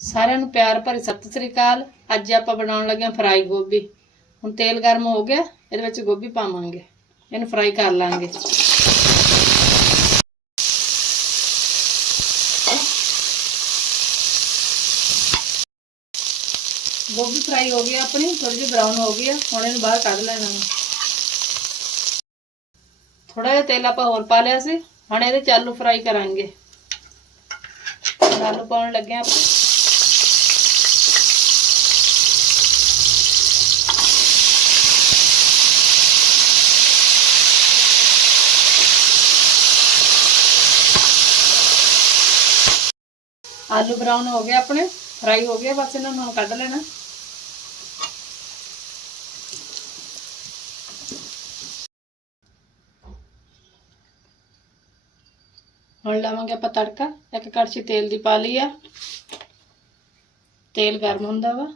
ਸਾਰਿਆਂ ਨੂੰ ਪਿਆਰ ਭਰੀ ਸਤਿ ਸ੍ਰੀ ਅਕਾਲ। ਅੱਜ ਆਪਾਂ ਬਣਾਉਣ ਲੱਗੇ ਹਾਂ ਫਰਾਈ ਗੋਭੀ। ਹੁਣ ਤੇਲ ਗਰਮ ਹੋ ਗਿਆ, ਇਹਦੇ ਵਿੱਚ ਗੋਭੀ ਪਾਵਾਂਗੇ। ਇਹਨੂੰ ਫਰਾਈ ਕਰ ਲਾਂਗੇ। ਗੋਭੀ ਫਰਾਈ ਹੋ ਗਈ ਆਪਣੀ ਥੋੜੀ ਜਿਹੀ ਬਰਾਊਨ ਹੋ ਗਈ ਆ। ਹੁਣ ਇਹਨੂੰ ਬਾਹਰ ਕੱਢ ਲੈਣਾ ਥੋੜਾ ਜਿਹਾ ਤੇਲ ਆਪਾਂ ਹੋਰ ਪਾ ਲਿਆ ਸੀ। ਹੁਣ ਇਹਦੇ ਚ ਆਲੂ ਫਰਾਈ ਕਰਾਂਗੇ। ਆਲੂ ਪਾਉਣ ਲੱਗੇ ਆ ਆਪਾਂ। ਆਲੂ ਬਰਾਊਨ ਹੋ ਗਏ ਆਪਣੇ, ਫਰਾਈ ਹੋ ਗਏ, ਬਸ ਇਹਨਾਂ ਨੂੰ ਹੁਣ ਕੱਢ ਲੈਣਾ। ਹੁਣ ਲਾਵਾਂਗੇ ਆਪਾਂ ਤੜਕਾ, ਇੱਕ ਕੜਛੀ ਤੇਲ ਦੀ ਪਾ ਲਈ ਆ। ਤੇਲ ਗਰਮ ਹੁੰਦਾ ਵਾ।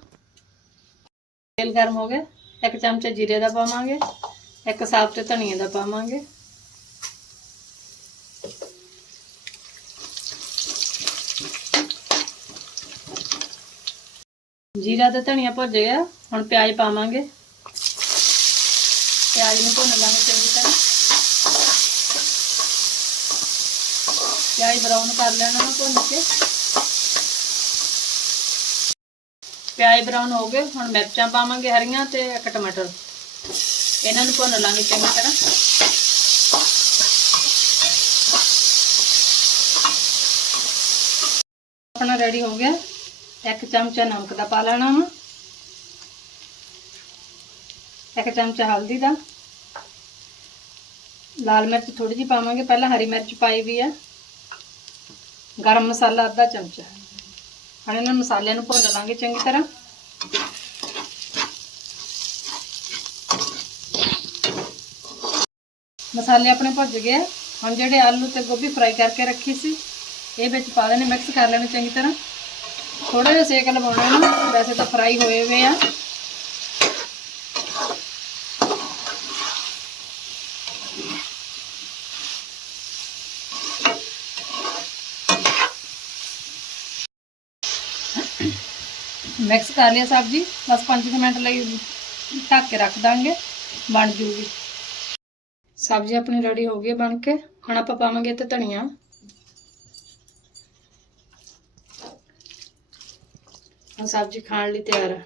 ਤੇਲ ਗਰਮ ਹੋ ਗਿਆ, ਇੱਕ ਚਮਚਾ ਜੀਰੇ ਦਾ ਪਾਵਾਂਗੇ, ਇੱਕ ਸਾਬਤੇ ਧਨੀਏ ਦਾ ਪਾਵਾਂਗੇ। ਜੀਰਾ ਤੇ ਧਨੀਆ ਭੁੱਜ ਗਿਆ ਹੁਣ ਪਿਆਜ਼ ਪਾਵਾਂਗੇ। ਪਿਆਜ਼ ਨੂੰ ਭੁੰਨ ਲਾਂਗੇ ਚੰਗੀ ਤਰ੍ਹਾਂ। ਪਿਆਜ਼ ਬਰਾਊਨ ਕਰ ਲੈਣਾ ਵਾ ਭੁੰਨ ਕੇ। ਪਿਆਜ਼ ਬਰਾਊਨ ਹੋ ਗਏ। ਹੁਣ ਮਿਰਚਾਂ ਪਾਵਾਂਗੇ ਹਰੀਆਂ ਤੇ ਇੱਕ ਟਮਾਟਰ। ਇਹਨਾਂ ਨੂੰ ਭੁੰਨ ਲਾਂਗੇ ਚੰਗੀ ਤਰ੍ਹਾਂ। ਆਪਣਾ ਰੈਡੀ ਹੋ ਗਿਆ। ਇੱਕ ਚਮਚਾ ਨਮਕ ਦਾ ਪਾ ਲੈਣਾ ਵਾ। ਇੱਕ ਚਮਚਾ ਹਲਦੀ ਦਾ। ਲਾਲ ਮਿਰਚ ਥੋੜੀ ਜਿਹੀ ਪਾਵਾਂਗੇ। ਪਹਿਲਾਂ ਹਰੀ ਮਿਰਚ ਪਾਈ ਵੀ ਆ। ਗਰਮ ਮਸਾਲਾ ਅੱਧਾ ਚਮਚਾ। ਹੁਣ ਇਹਨਾਂ ਮਸਾਲਿਆਂ ਨੂੰ ਭੁੰਨ ਲਾਂਗੇ ਚੰਗੀ ਤਰ੍ਹਾਂ। ਮਸਾਲੇ ਆਪਣੇ ਭੁੱਜ ਗਏ। ਆ। ਹੁਣ ਜਿਹੜੇ ਆਲੂ ਤੇ ਗੋਭੀ ਫਰਾਈ ਕਰਕੇ ਰੱਖੀ ਸੀ, ਇਹ ਵਿੱਚ ਪਾ ਦੇਣੇ। ਮਿਕਸ ਕਰ ਲੈਣੇ ਚੰਗੀ ਤਰ੍ਹਾਂ। ਥੋੜਾ ਜਿਹਾ ਸੇਕ ਲਵਾਉਣਾ ਨਾ, ਵੈਸੇ ਤਾਂ ਫਰਾਈ ਹੋਏ ਹੋਏ ਆ। ਮਿਕਸ ਕਰ ਲਿਆ ਸਬਜ਼ੀ, ਬਸ 5 ਮਿੰਟ ਲਈ ਢੱਕ ਕੇ ਰੱਖ ਦਾਂਗੇ, ਬਣ ਜੂਗੀ। ਸਬਜ਼ੀ ਆਪਣੀ ਰੈਡੀ ਹੋ ਗਈ ਹੈ ਬਣ ਕੇ। ਹੁਣ ਆਪਾਂ ਪਾਵਾਂਗੇ ਤੇ ਧਨੀਆ। ਹੁਣ ਸਬਜ਼ੀ ਖਾਣ ਲਈ ਤਿਆਰ ਹੈ